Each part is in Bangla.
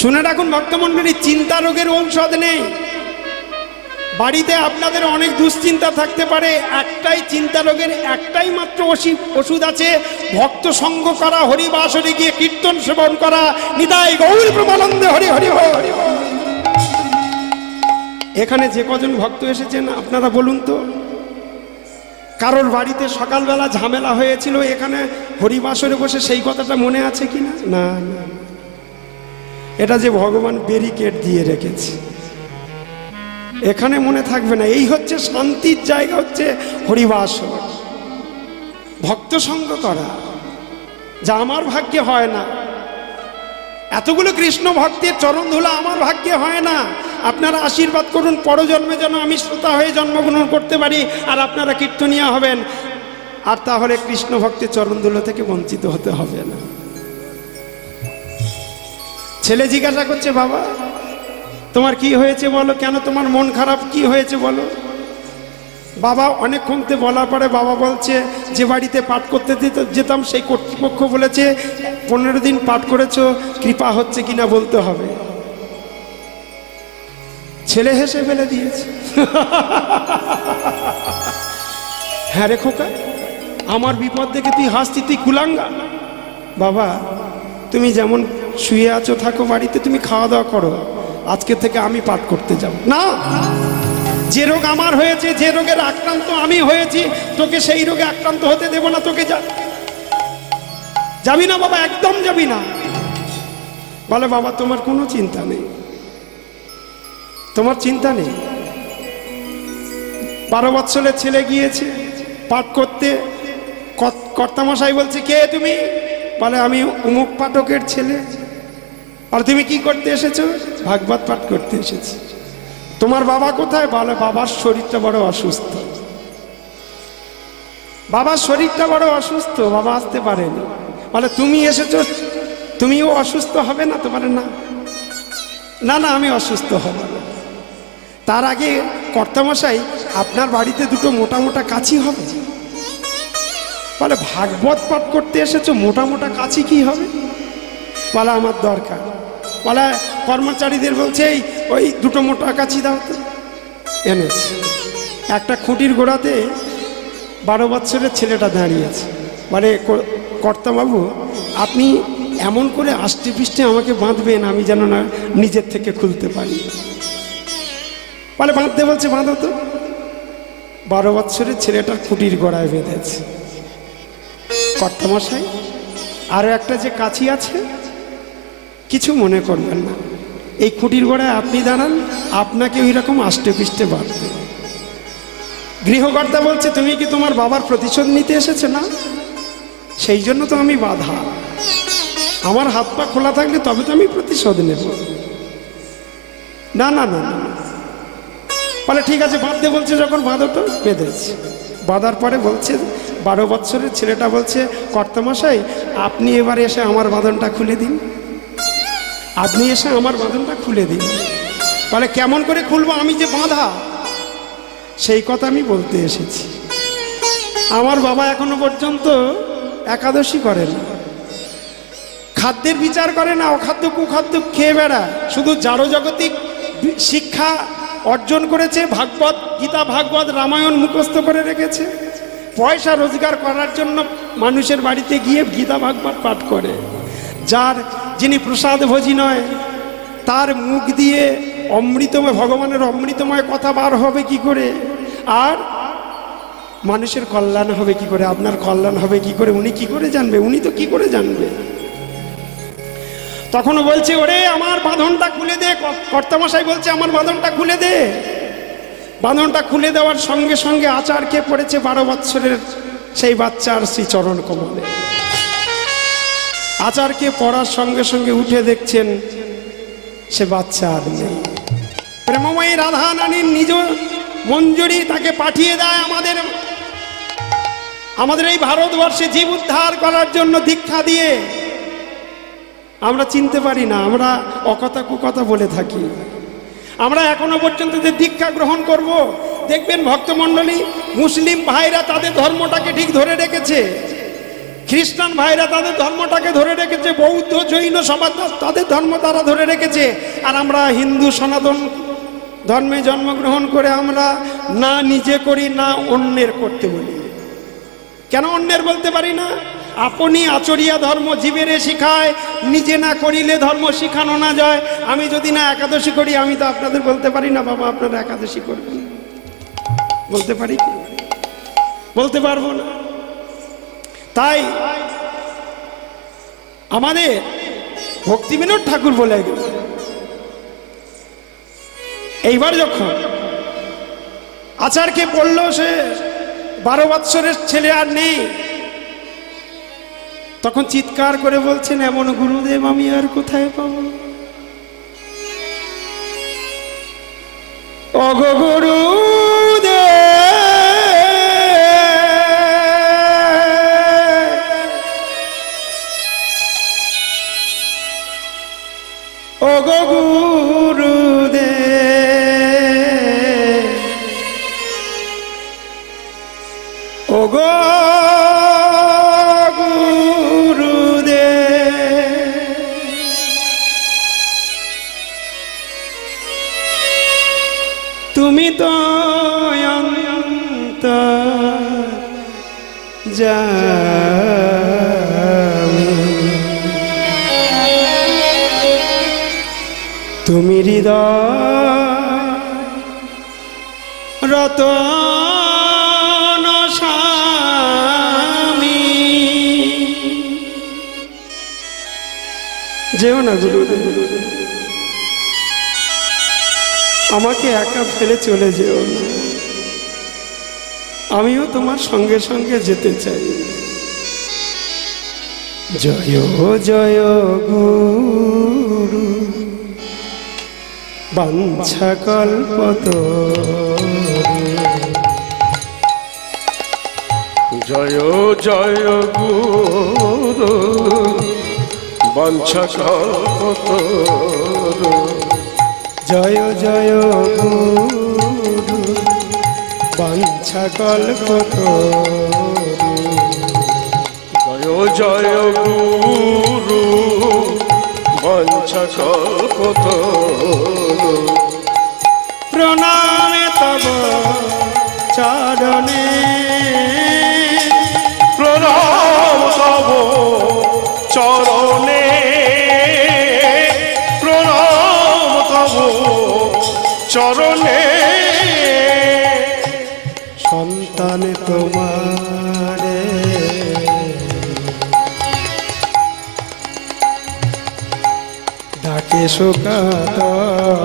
শুনে রাখুন ভক্তমণ্ডলী, চিন্তা রোগের ঔষধ নেই। বাড়িতে আপনাদের অনেক দুশ্চিন্তা থাকতে পারে, একটাই চিন্তা রোগের একটাই মাত্র ওষুধ আছে, ভক্ত সঙ্গ করা, হরিবাসরে গিয়ে কীর্তন সেবন করা। নিতাই গৌর প্রেমানন্দে হরি হরি হরি। এখানে যে কজন ভক্ত এসেছেন আপনারা বলুন তো, কারোর বাড়িতে সকালবেলা ঝামেলা হয়েছিল, এখানে হরিবাসরে বসে সেই কথাটা মনে আছে কিনা? না না, এটা যে ভগবান ব্যারিকেড দিয়ে রেখেছে, এখানে মনে থাকবে না। এই হচ্ছে শান্তির জায়গা, হচ্ছে হরিবাসর, ভক্ত সঙ্গ করা, যা আমার ভাগ্যে হয় না। এতগুলো কৃষ্ণ ভক্তের চরণ ধুলা আমার ভাগ্যে হয় না। আপনারা আশীর্বাদ করুন, পরজন্মে যেন আমি শ্রোতা হয়ে জন্মগ্রহণ করতে পারি আর আপনারা কীর্তনীয়া হবেন, আর তাহলে কৃষ্ণ ভক্তের চরণ ধুলো থেকে বঞ্চিত হতে হবে না। ছেলে জিজ্ঞাসা করছে, বাবা তোমার কি হয়েছে বলো, কেন তোমার মন খারাপ, কি হয়েছে বলো। বাবা অনেকক্ষণতে বলার পরে বাবা বলছে, যে বাড়িতে পাঠ করতে যেতাম সেই কর্তৃপক্ষ বলেছে 15 দিন পাঠ করেছো, কৃপা হচ্ছে কিনা বলতে হবে। ছেলে হেসে ফেলে দিয়েছে। হ্যাঁ রে খোকা, আমার বিপদ দেখে তুই হাসতি, তুই কুলাঙ্গা। বাবা তুমি যেমন শুয়ে আছো থাকো বাড়িতে, তুমি খাওয়া দাওয়া করো, আজকে থেকে আমি পাঠ করতে যাব না। যে রোগ আমার হয়েছে, যে রোগের আক্রান্ত আমি হয়েছি, তোকে সেই রোগে আক্রান্ত হতে দেব না। তোকে যাবি না বাবা, একদম যাবি না। বলে বাবা তোমার কোনো চিন্তা নেই, তোমার চিন্তা নেই। 12 বৎসরের ছেলে গিয়েছে পাঠ করতে, কর্তামশাই বলছে, কে তুমি? বলে আমি অমুক পাঠকের ছেলে। আর তুমি কি করতে এসেছো? ভাগবত পাঠ করতে এসেছি। তোমার বাবা কোথায়? বলে বাবার শরীরটা বড় অসুস্থ। বাবার শরীরটা বড় অসুস্থ, বাবা আসতে পারেনি। বলে তুমি এসেছো, তুমিও অসুস্থ হবে না? তো বলে না না না, আমি অসুস্থ হব না। তার আগে কর্তামশাই আপনার বাড়িতে দুটো মোটা মোটা কাছি হবে। বলে ভাগবত পাঠ করতে এসেছো, মোটা মোটা কাছি কি হবে? বলে আমার দরকার। বলে কর্মচারীদের বলছে ওই দুটো মোটা কাছি দাও তো। এনেছে। একটা খুঁটির গোড়াতে 12 বৎসরের ছেলেটা দাঁড়িয়েছে। বলে কর্তাবাবু আপনি এমন করে আষ্টে পৃষ্ঠে আমাকে বাঁধবেন, আমি যেন না নিজের থেকে খুলতে পারি। বলে বাঁধতে বলছে, বাঁধো তো। 12 বৎসরের ছেলেটার খুঁটির গোড়ায় বেঁধেছে। কর্তামশাই আরও একটা যে কাছি আছে, কিছু মনে করবেন না, এই খুঁটির গোড়ায় আপনি দাঁড়ান, আপনাকে ওই রকম আষ্টে পৃষ্ঠে বাঁধবে। গৃহকর্তা বলছে, তুমি কি তোমার বাবার প্রতিশোধ নিতে এসেছে? না, সেই জন্য তো আমি বাধা। আমার হাত পা খোলা থাকলে তবে তো আমি প্রতিশোধ নেব। না না না না। বলে ঠিক আছে বাঁধতে বলছে, যখন বাঁধো তো। বেঁধেছে। বাঁধার পরে বলছে, 12 বৎসরের ছেলেটা বলছে, কর্তামশাই আপনি এবার এসে আমার বাঁধনটা খুলে দিন, আপনি এসে আমার বাঁধনটা খুলে দিন। বলে কেমন করে খুলবো, আমি যে বাঁধা? সেই কথা আমি বলতে এসেছি। আমার বাবা এখনো পর্যন্ত একাদশী করে না, খাদ্যের বিচার করে না, অখাদ্য কুখাদ্য খেয়ে বেড়া, শুধু জাড়জগতিক শিক্ষা অর্জন করেছে। ভাগবত গীতা, ভাগবত, রামায়ণ মুখস্থ করে রেখেছে। পয়সা রোজগার করার জন্য মানুষের বাড়িতে গিয়ে গীতা ভাগবত পাঠ করে। যিনি প্রসাদ ভোজী নয়, তার মুখ দিয়ে অমৃতময়, ভগবানের অমৃতময় কথা বার হবে কি করে? আর মানুষের কল্যাণ হবে কি করে? আপনার কল্যাণ হবে কি করে? উনি কি করে জানবে? উনি তো কি করে জানবে? তখনও বলছে, ওরে আমার বাঁধনটা খুলে দে। কর্তামশাই বলছে, আমার বাঁধনটা খুলে দে। বাঁধনটা খুলে দেওয়ার সঙ্গে সঙ্গে আচারকে পড়েছে 12 বৎসরের সেই বাচ্চার শ্রীচরণ কমলে। আচারকে পড়ার সঙ্গে সঙ্গে উঠে দেখছেন সে বাচ্চা আর নেই। প্রেমময়ী রাধা রানীর নিজ মঞ্জুরি তাকে পাঠিয়ে দেয় আমাদের এই ভারতবর্ষে জীব উদ্ধার করার জন্য দীক্ষা দিয়ে। আমরা চিনতে পারি না, আমরা অকথা কুকথা বলে থাকি। আমরা এখনো পর্যন্ত যে দীক্ষা গ্রহণ করব, দেখবেন ভক্তমণ্ডলী মুসলিম ভাইরা তাদের ধর্মটাকে ঠিক ধরে রেখেছে। খ্রিস্টান ভাইরা তাদের ধর্মটাকে ধরে রেখেছে, বৌদ্ধ জৈন সবার তাদের ধর্ম তারা ধরে রেখেছে, আর আমরা হিন্দু সনাতন ধর্মে জন্মগ্রহণ করে আমরা না নিজে করি না অন্যের করতে বলি। কেন অন্যের বলতে পারি না? আপনি আচরিয়া ধর্ম জীবেরে শিখায়, নিজে না করিলে ধর্ম শিখানো না যায়। আমি যদি না একাদশী করি, আমি তো আপনাদের বলতে পারি না বাবা আপনারা একাদশী করবেন, বলতে পারি কি? বলতে পারবো না। তাই আমাদের ভক্তিবিনোদ ঠাকুর বলে গেল, এইবার যখন আচারকে বলল সে 12 বৎসরের ছেলে আর নেই, তখন চিৎকার করে বলছেন এমন গুরুদেব আমি আর কোথায় পাবো? ওগো গুরুদেব, ওগো গুরুদেব, ওগো তুমি তো তুমি হৃদয় রতন স্বামী। যেও না গুরুদেব, আমাকে একা ফেলে চলে যেও না, আমিও তোমার সঙ্গে সঙ্গে যেতে চাই। জয় জয় গুরু বাঞ্ছা কল্পতরু, জয় জয় গুরু বাঞ্ছা কল্পতরু, জয় জয় গুরু বাঞ্ছা কল্পতরু, জয় জয় গুরু বাঞ্ছা কল্পতরু। প্রণামে তব চরণে, প্রণাম তব চরণে, প্রণাম তব চরণে। সন্তান তোমারে ডাকে শোকাতরে,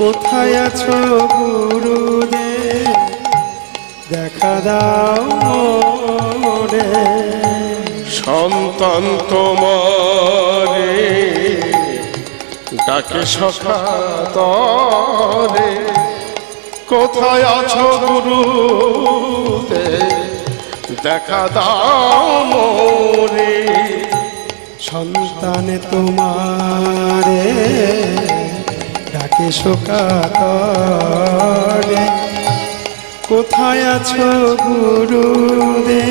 কোথায় আছো গুরুদেব দেখা দাও মোরে। সন্তান তোমারে ডাকে সখাতরে, কোথায় আছো গুরুদেব দেখা দাও মোরে। সন্তান তোমারে ডাকে শোকাতরে, কোথায় আছো গুরুদেব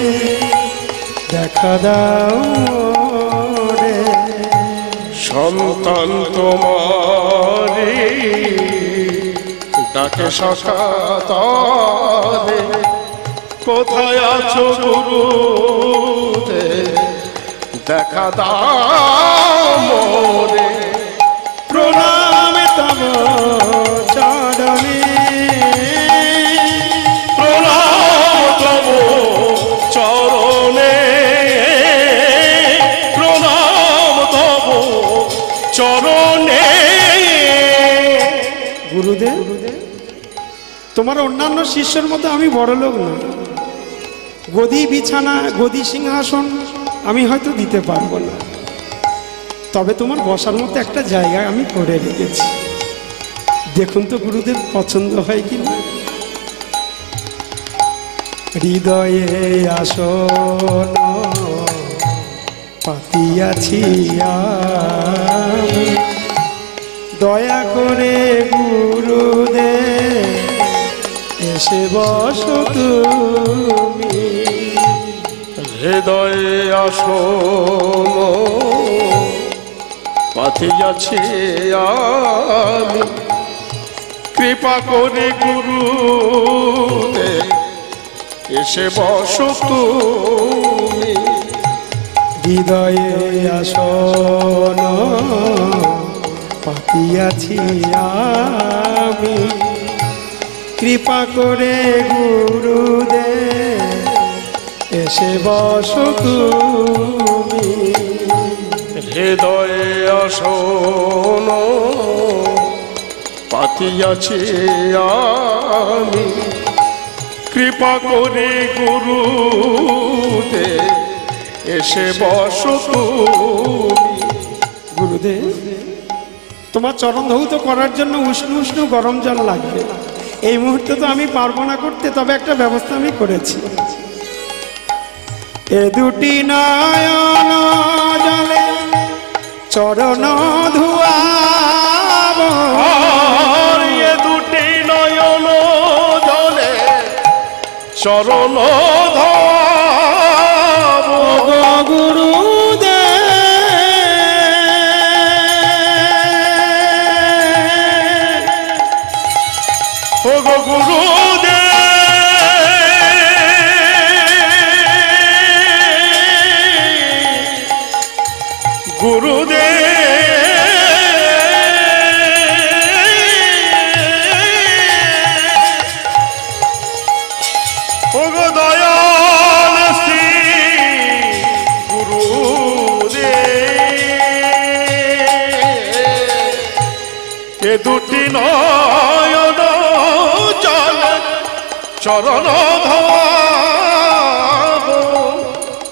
দেখা দাও মোরে। সন্তান তোমারে ডাকে সখাতরে, কোথায় আছো গুরুদেব দেখা দাও মোরে। প্রণামে তব চরণে, প্রণাম তব চরণে, প্রণাম তব চরণে। গুরুদেব তোমার অন্যান্য শিষ্যের মতো আমি বড় লোক না, গদি বিছানা গদি সিংহাসন আমি হয়তো দিতে পারবো না, তবে তোমার বসার মতো একটা জায়গা আমি করে রেখেছি। দেখুন তো গুরুদেব পছন্দ হয় কি না। হৃদয়ে আসন পাতিয়াছি আমি, দয়া করে গুরুদেব এসে বসো তুমি। হৃদয়ে আসন পাতিয়াছি আমি, কৃপা করে গুরু এসে বসো তুমি। হৃদয়ে আসন পাতিয়াছি আমি, কৃপা করে গুরুদেব এসে বসো তুমি। হৃদয়ে আসন পাতিয়াছি আমি, কৃপা করে গুরুদেব এসে বসো তুমি। গুরুদেব, তোমার চরণ ধৌত করার জন্য উষ্ণ উষ্ণ গরম জল লাগবে। এই মুহূর্তে তো আমি পারবো না করতে, তবে একটা ব্যবস্থা আমি করেছি। এ দুটি নয়ন জলে চরণ ধুয়াব, এ দুটি নয়ন জলে চরণ ধোয়াব। গুরুদেব ও গো গুরুদেব, গুরুদেব ও গো দয়াল শ্রী গুরুদেব, এ দুটি নয়ন জলে চরণ ধোয়াব।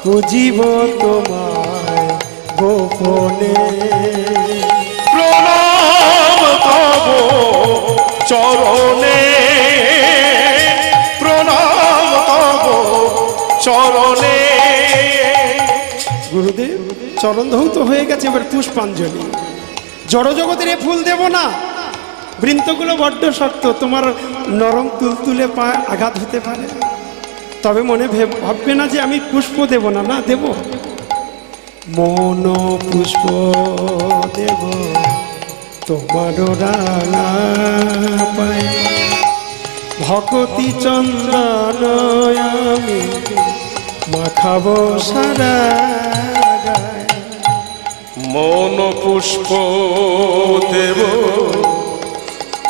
বুঝিব তোমায় গোপনে, প্রণাম তব চরণে, প্রণাম তব চরণে। গুরুদেব চরণ ধৌত হয়ে গেছে, এবার পুষ্পাঞ্জলি। জড়জগতের এ ফুল দেব না, বৃন্তগুলো বড্ড শক্ত, তোমার নরম তুলতুলে পা আঘাত হতে পারে। তবে মনে ভাববে না যে আমি পুষ্প দেব না, না দেব। মন পুষ্প দেব তোমার রাঙা পায়, ভকতি চন্দন আমি মাখাবো সারা গায়। মন পুষ্প দেব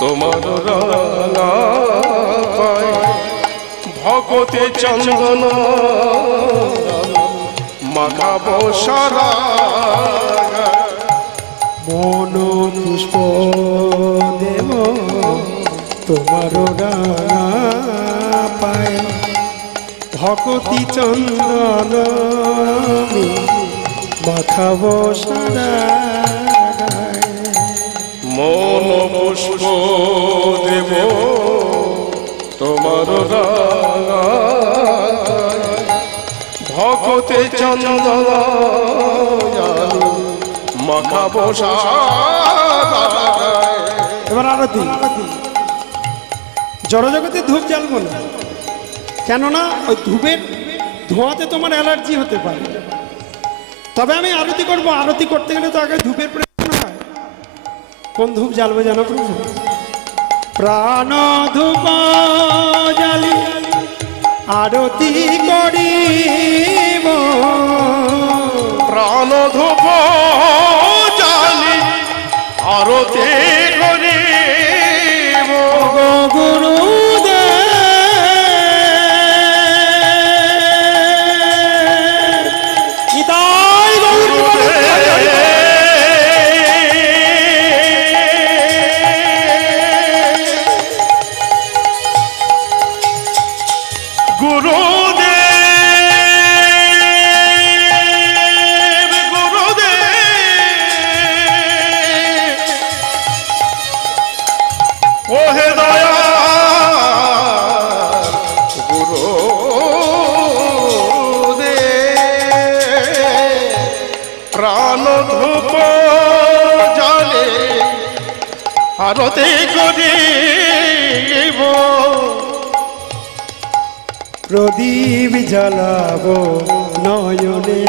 তোমার রাঙা পায়, ভকতি চন্দন মাখাবো সারা গায়। মন পুষ্প দেব তোমার রাঙা পায়, ভকতি চন্দন আমি মাখাবো সারা গায়। মন পুষ্প দেব তোমার রাঙা, ভকতে চন্দন মাখাবো সারা গায়। এবার আরতি। জড়জগতে ধূপ জ্বালবো না, কেননা ওই ধূপের ধোঁয়াতে তোমার অ্যালার্জি হতে পারে। তবে আমি আরতি করব, আরতি করতে গেলে তো আগে ধূপের প্রয়োজন হয়। কোন ধূপ জ্বালবে জানো প্রভু? প্রাণ ধূপ জ্বালি আরতি করিব, প্রাণ ধূপ জ্বালি আরতি করিব। গুরুদেব নিতাই গৌর গুরুদেব, গুরুদেব ও হে দয়াল গুরুদেব, প্রাণ ধূপ জ্বালে আরতি করিব। প্রদীপ জ্বালাবো নয়নে।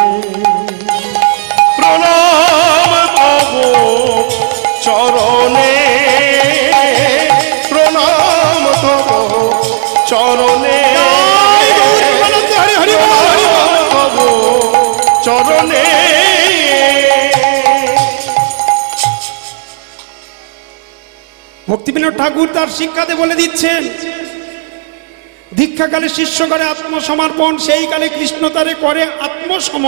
প্রণাম তব চরণে, প্রণাম তব চরণে, তব চরণে। ভক্তিবিনোদ ঠাকুর তার শিক্ষাতে বলে দিচ্ছেন, দীক্ষাকালে শিষ্য করে আত্মসমর্পণ, সেই কালে কৃষ্ণ তারে করে আত্মসম,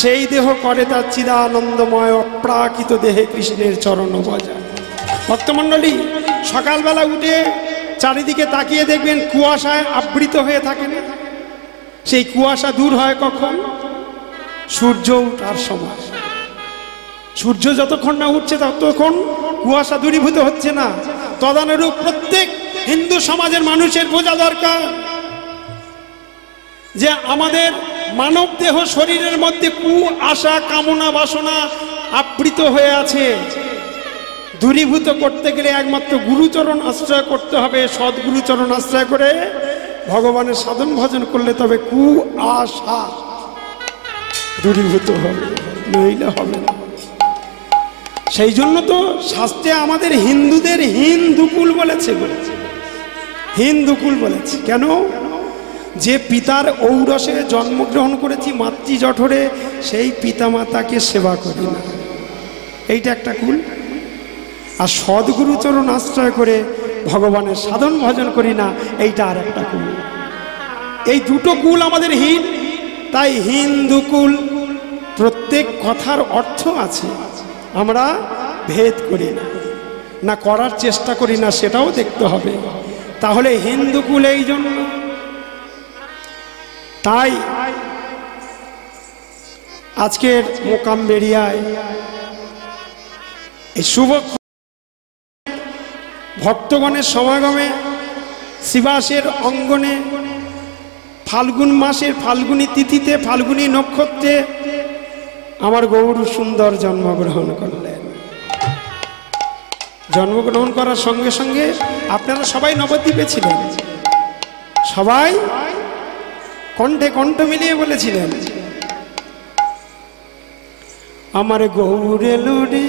সেই দেহ করে তার চিদানন্দময় অপ্রাকৃত দেহে কৃষ্ণের চরণ বজায়। ভক্তমণ্ডলী, সকালবেলা উঠে চারিদিকে তাকিয়ে দেখবেন কুয়াশায় আবৃত হয়ে থাকে না? সেই কুয়াশা দূর হয় কখন? সূর্য ওঠার সময়। সূর্য যতক্ষণ না উঠছে ততক্ষণ কুয়াশা দূরীভূত হচ্ছে না। তদানুরূপ প্রত্যেক হিন্দু সমাজের মানুষের বোঝা দরকার যে আমাদের মানব দেহ শরীরের মধ্যে কুয়াশা কামনা বাসনা আবৃত হয়ে আছে। দূরীভূত করতে গেলে একমাত্র গুরুচরণ আশ্রয় করতে হবে। সদ্গুরুচরণ আশ্রয় করে ভগবানের সাধন ভজন করলে তবে কুয়াশা দূরীভূত হবে, নইলে হবে না। সেই জন্য তো শাস্ত্রে আমাদের হিন্দুদের হিন্দুকুল বলেছে, হিন্দুকুল বলেছে। কেন? যে পিতার ঔরসে জন্মগ্রহণ করেছি মাতৃ জঠরে, সেই পিতামাতাকে সেবা করি না, এইটা একটা কুল। আর সদ্গুরুচরণ আশ্রয় করে ভগবানের সাধন ভজন করি না, এইটা আর একটা কুল। এই দুটো কুল আমাদের হীন। তাই হিন্দুকুল প্রত্যেক কথার অর্থ আছে, আমরা ভেদ করি না, না করার চেষ্টা করি না, সেটাও দেখতে হবে। তাহলে হিন্দুকুল এই জন্য। তাই আজকের মোকামবেড়িয়ায় এই শুভ ভক্তগণের সমাগমে শিবাসের অঙ্গনে ফাল্গুন মাসের ফাল্গুনী তিথিতে ফাল্গুনী নক্ষত্রে আমার গৌর সুন্দর জন্মগ্রহণ করলেন। জন্মগ্রহণ করার সঙ্গে সঙ্গে আপনারা সবাই নবদ্বীপে ছিলেন, সবাই কণ্ঠে কণ্ঠ মিলিয়ে বলেছিলেন, আমার গৌর এলো রে,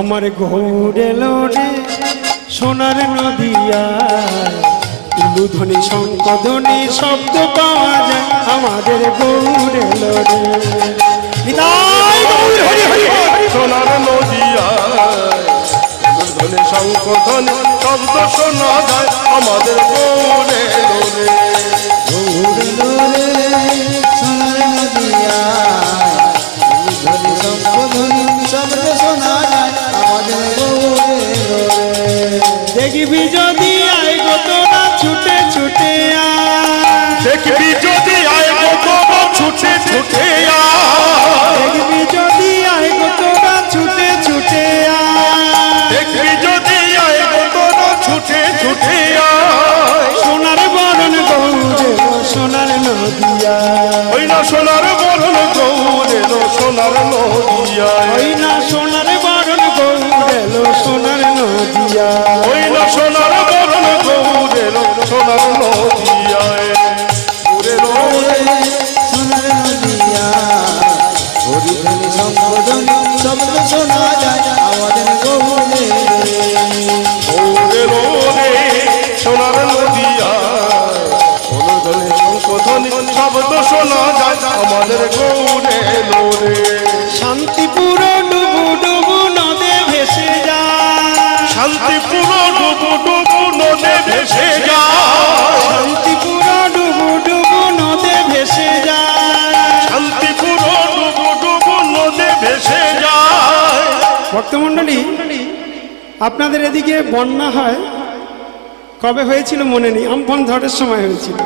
আমার গৌর এলো রে সোনার নদিয়ায়, উলুধ্বনি শঙ্খধ্বনি শব্দ পাওয়া যায়, আমাদের গৌর এলো রে। সোনার নদিয়ায় উলুধ্বনি শঙ্খধ্বনি শব্দ শোনা যায়, আমাদের গৌর এলো রে। গৌর এলো রে সোনার নদিয়ায়, উলুধ্বনি শঙ্খধ্বনি শব্দ শোনা যায়, আমাদের গৌর এলো রে। দেখবি যদি আয় গো তোরা ছুটে ছুটে আয়, দেখবি যদি আয় গো তোরা ছুটে ছুটে আয়, দেখবি যদি আয় গো তোরা ছুটে ছুটে আয়, দেখবি যদি আয় গো তোরা ছুটে ছুটে আয়। সোনার বরণ গৌর এলো সোনার নদিয়ায়, ওই না সোনার বরণ গৌর এলো সোনার নদিয়ায়, ওই না সোনার বরণ গৌর এলো সোনার নদিয়ায়, ওই না সোনার বরণ গৌর এলো সোনার নদিয়ায়। ওরে রে সোনার নদিয়ায়, হরিধ্বনি শঙ্খধ্বনি শব্দ শোনা যায়, আমাদের গৌর এলো রে। ওরে রে সোনার নদিয়ায়, উলুধ্বনি শঙ্খধ্বনি শব্দ শোনা যায়, আমাদের গৌর এলো রে। শান্তিপুর ডুবু ডুবু নদে ভেসে যায়, শান্তিপুর ডুবু ডুবু নদে ভেসে যায়, শান্তিপুর ডুবু ডুবু নদে ভেসে যায়, শান্তিপুর ডুবু ডুবু নদে ভেসে যায়। ভক্তমণ্ডলী, আপনাদের এদিকে বন্যা হয়, কবে হয়েছিল মনে নেই, আমফান ঝড়ের সময় হয়েছিল।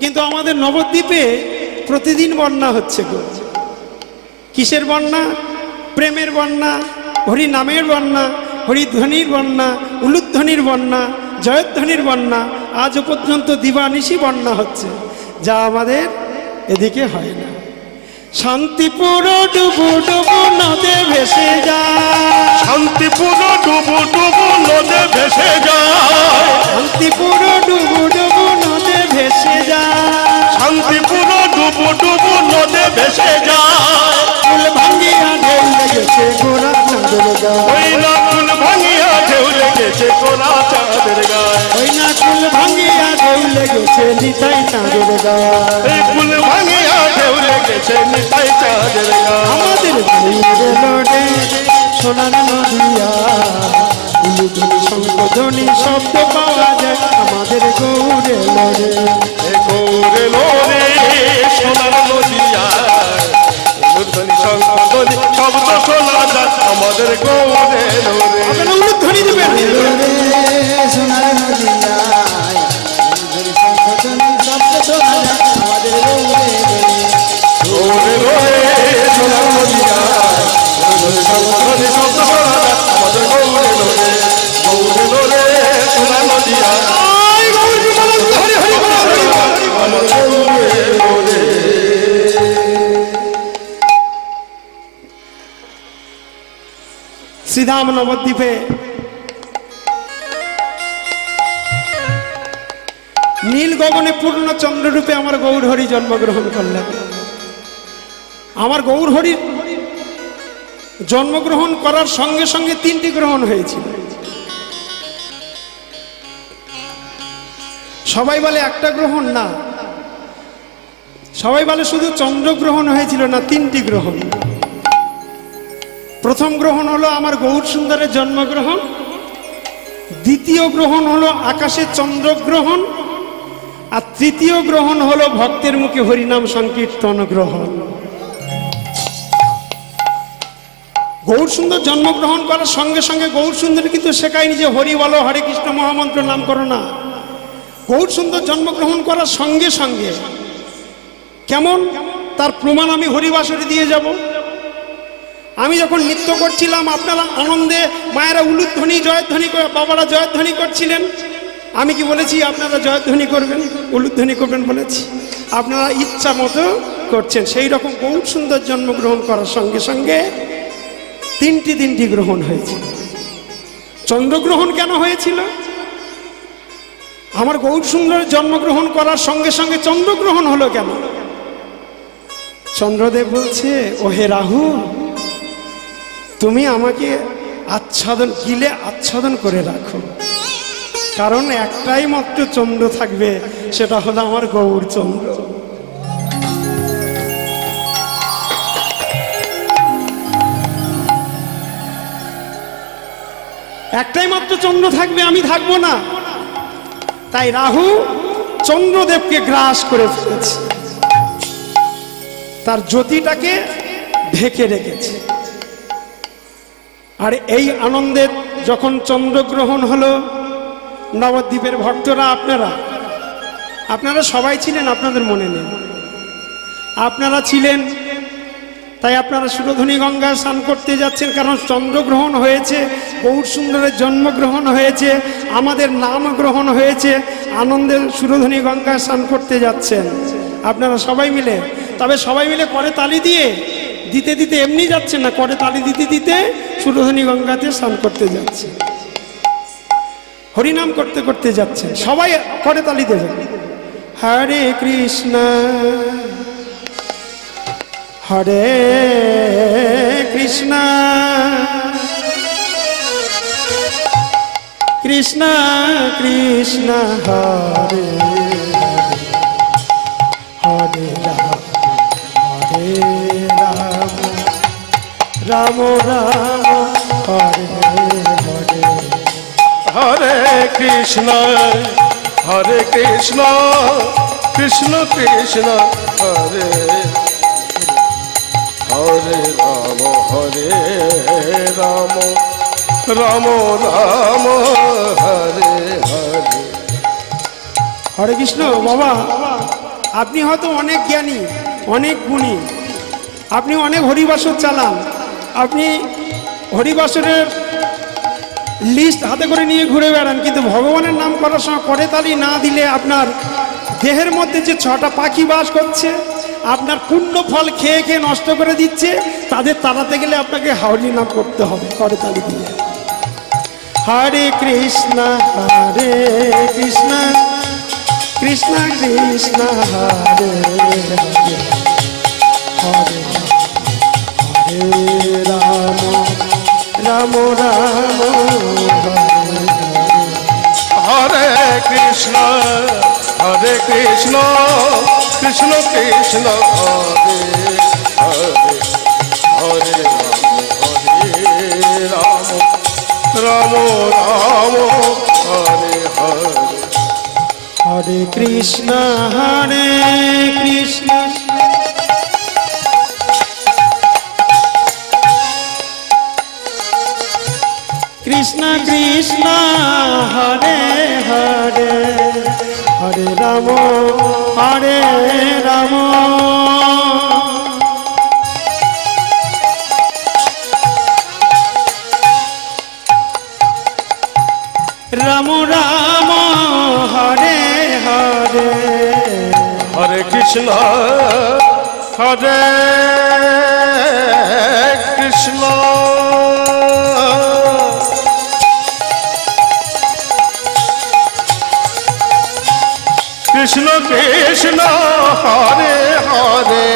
কিন্তু আমাদের নবদ্বীপে প্রতিদিন বন্যা হচ্ছে গো। কিসের বন্যা? প্রেমের বন্যা, হরি নামের বন্যা, হরিধ্বনির বন্যা, উলুধ্বনির বন্যা, জয়ধ্বনির বন্যা। আজও পর্যন্ত দিবানিশি বন্যা হচ্ছে, যা আমাদের এদিকে হয় না। শান্তিপুর ডুবু ডুবু নদে ভেসে যায়, শান্তিপুর ডুবু ডুবু নদে ভেসে যায়, শান্তিপুর ডুবু ডুবু নদে ভেসে যায়, শান্তিপুর ডুবু ডুবু নদে ভেসে যায়। ফুল ভাঙ্গিয়া ঢেউ লেগেছে গোরা চাঁদের গায়ে, ওই না ফুল ভাঙিয়া ঢেউ লেগেছে গোরা চাঁদের গায়ে, ওই না ফুল ভাঙ্গিয়া ঢেউ লেগেছে নিতাই চাঁদের গায়ে। এই ফুল ভাঙিয়া ঢেউ লেগেছে নিতাই চাঁদের গায়ে। আমাদের গৌরে লোডে সোনার নদিয়া, উলুধ্বনি শঙ্খধ্বনি শব্দ পাওয়া যায় আমাদের গৌরে লোডে। এ গৌরে লোরে সোনার নদিয়ায়, উলুধ্বনি শঙ্খধ্বনি শব্দ শোনা যায় আমাদের গৌরে লোরে। আপনারা উলুধ্বনি দেবেন। লোরে সোনার নদিয়ায়, উলুধ্বনি শঙ্খধ্বনি শব্দ শোনা যায় আমাদের গৌরে লোরে। গৌরে লোরে সোনার নদিয়ায়, উলুধ্বনি শঙ্খধ্বনি শব্দ শোনা যায় আমাদের গৌরে লোরে। গৌরে লোরে সোনার নদিয়ায়, আয় গৌরী বলো, হরি হরি বলো, হরি বলো। আমার গৌরে লোরে। শ্রীধাম নবদ্বীপে নীল গগনে পূর্ণ চন্দ্ররূপে আমার গৌর হরি জন্মগ্রহণ করলেন। আমার গৌর হরির জন্মগ্রহণ করার সঙ্গে সঙ্গে 3টি গ্রহণ হয়েছিল। সবাই বলে একটা গ্রহণ না, সবাই বলে শুধু চন্দ্রগ্রহণ হয়েছিল না, 3টি গ্রহণ। প্রথম গ্রহণ হলো আমার গৌর সুন্দরের জন্মগ্রহণ, দ্বিতীয় গ্রহণ হলো আকাশে চন্দ্রগ্রহণ, আর তৃতীয় গ্রহণ হলো ভক্তের মুখে হরিনাম সংকীর্তন গ্রহণ। গৌর সুন্দর জন্মগ্রহণ করার সঙ্গে সঙ্গে গৌর সুন্দর কিন্তু শেখায়নি যে হরি বলো, হরে কৃষ্ণ মহামন্ত্র নাম করো না। গৌর সুন্দর জন্মগ্রহণ করার সঙ্গে সঙ্গে কেমন তার প্রমাণ আমি হরিবাসরে দিয়ে যাব। আমি যখন নৃত্য করছিলাম, আপনারা আনন্দে মায়েরা উলুধ্বনি জয়ধ্বনি করে, বাবারা জয়ধ্বনি করছিলেন। আমি কি বলেছি আপনারা জয়ধ্বনি করবেন, উলুধ্বনি করবেন বলেছি? আপনারা ইচ্ছা মতো করছেন। সেই রকম গৌর সুন্দর জন্মগ্রহণ করার সঙ্গে সঙ্গে 3টি গ্রহণ হয়েছিল। চন্দ্রগ্রহণ কেন হয়েছিল? আমার গৌর সুন্দরের জন্মগ্রহণ করার সঙ্গে সঙ্গে চন্দ্রগ্রহণ হলো কেন? চন্দ্রদেব বলছে, ওহে রাহু, তুমি আমাকে আচ্ছাদন গিলে আচ্ছাদন করে রাখো, কারণ একটাই মাত্র চন্দ্র থাকবে, সেটা হলো আমার গৌর চন্দ্র। একটাই মাত্র চন্দ্র থাকবে, আমি থাকবো না। তাই রাহু চন্দ্রদেবকে গ্রাস করে ফেলেছে, তার জ্যোতিটাকে ঢেকে রেখেছে। আর এই আনন্দের যখন চন্দ্রগ্রহণ হলো, নবদ্বীপের ভক্তরা, আপনারা সবাই ছিলেন, আপনাদের মনে নেই, আপনারা ছিলেন। তাই আপনারা সুরধ্বনি গঙ্গায় স্নান করতে যাচ্ছেন, কারণ চন্দ্রগ্রহণ হয়েছে, গৌর সুন্দরের জন্মগ্রহণ হয়েছে, আমাদের নাম গ্রহণ হয়েছে, আনন্দের সুরধ্বনি গঙ্গায় স্নান করতে যাচ্ছেন আপনারা সবাই মিলে। তবে সবাই মিলে করে তালি দিতে দিতে এমনি যাচ্ছেন না, করে তালি দিতে দিতে সুরধ্বনি গঙ্গাতে স্নান করতে যাচ্ছে, হরিনাম করতে করতে যাচ্ছেন, সবাই করে তালি দেবেন। হরে কৃষ্ণ হরে কৃষ্ণ কৃষ্ণ কৃষ্ণ হরে হরে রাম হরে রাম রাম রাম হরে হরে। হরে কৃষ্ণ কৃষ্ণ কৃষ্ণ হরে হরে রাম রাম রাম রাম হরে হরে। হরে কৃষ্ণ। বাবা, আপনি হয়তো অনেক জ্ঞানী, অনেক গুণী, আপনি অনেক হরিবাসর চালান, আপনি হরিবাসরের লিস্ট হাতে করে নিয়ে ঘুরে বেড়ান, কিন্তু ভগবানের নাম করার সময় করতালি না দিলে আপনার দেহের মধ্যে যে 6টা পাখি বাস করছে, আপনার পুণ্য ফল খেয়ে খেয়ে নষ্ট করে দিচ্ছে, তাদের তাড়াতে গেলে আপনাকে হরি নাম করতে হবে করতালি দিয়ে। হরে কৃষ্ণ হরে কৃষ্ণ কৃষ্ণ কৃষ্ণ হরে হরে, হরে হরে রাম রাম রাম হরে কৃষ্ণ হরে কৃষ্ণ কৃষ্ণ কৃষ্ণ হরে হরে, হরে রাম রাম রাম হরে হরে। হরে কৃষ্ণ হরে কৃষ্ণ কৃষ্ণ কৃষ্ণ হরে হরে, হরে রাম হরে রাম রাম রাম হরে হরে। হরে কৃষ্ণ হরে কৃষ্ণ কৃষ্ণ কৃষ্ণ হরে হরে,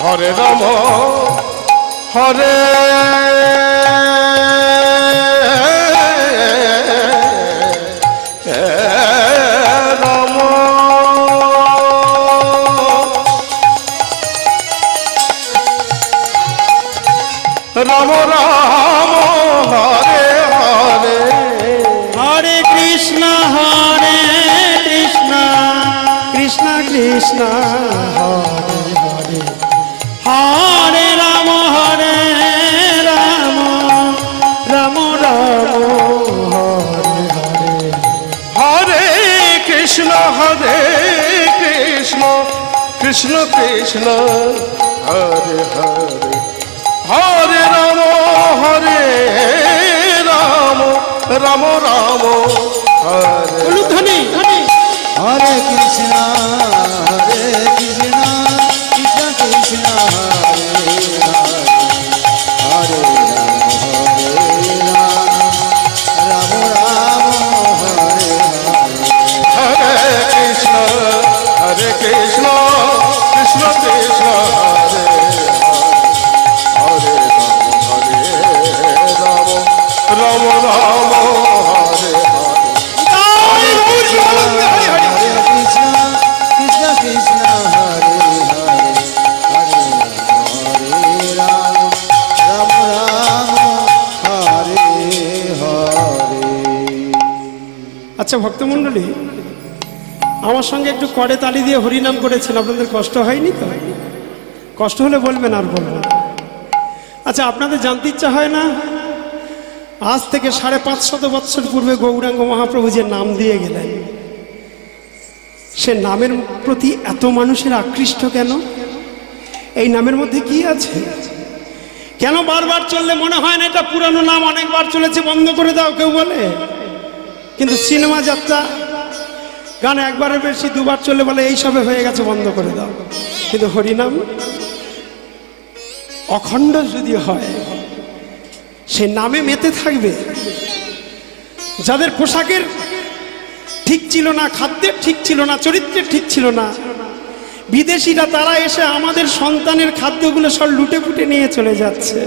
হরে রাম হরে রাম, রাম রাম হরে হরে। হরে কৃষ্ণ হরে কৃষ্ণ কৃষ্ণ কৃষ্ণ হরে হরে, হরে রাম হরে রাম রাম রাম হরে হরে। হরে কৃষ্ণ হরে কৃষ্ণ কৃষ্ণ কৃষ্ণ হরে হরে, হরে রাম হরে রাম রাম রাম হরে। উলুধ্বনি হরে কৃষ্ণ হরে কৃষ্ণ কৃষ্ণ কৃষ্ণ হরে হরে, হরে রাম রাম হরে হরে। হরে কৃষ্ণ হরে কৃষ্ণ কৃষ্ণ কৃষ্ণ হরে হরে, হরে রাম রাম রাম হরে হরে। হরে কৃষ্ণ কৃষ্ণ কৃষ্ণ হরে হরে, হরে রাম রাম রাম হরে হরে। আচ্ছা ভক্তমণ্ডলী, আমার সঙ্গে একটু করে তালি দিয়ে হরিনাম করেছেন, আপনাদের কষ্ট হয়নি তো? কষ্ট হলে বলবেন, আর বলবেন না। আচ্ছা, আপনাদের জানতে ইচ্ছা হয় না, আজ থেকে 550 বৎসর পূর্বে গৌরাঙ্গ মহাপ্রভু যে নাম দিয়ে গেলেন, সে নামের প্রতি এত মানুষের আকৃষ্ট কেন? এই নামের মধ্যে কি আছে? কেন বারবার চললে মনে হয় না এটা পুরানো নাম, অনেকবার চলেছে, বন্ধ করে দাও কেউ বলে? কিন্তু সিনেমা যাত্রা গান একবারের বেশি 2বার চলে বলে এই সবে হয়ে গেছে, বন্ধ করে দাও। কিন্তু হরিনাম অখণ্ড যদি হয়, সে নামে মেতে থাকবে। যাদের পোশাকের ঠিক ছিল না, খাদ্যের ঠিক ছিল না, চরিত্রের ঠিক ছিল না, বিদেশিরা তারা এসে আমাদের সন্তানের খাদ্যগুলো সব লুটে পুটে নিয়ে চলে যাচ্ছে,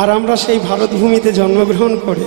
আর আমরা সেই ভারত ভূমিতে জন্মগ্রহণ করে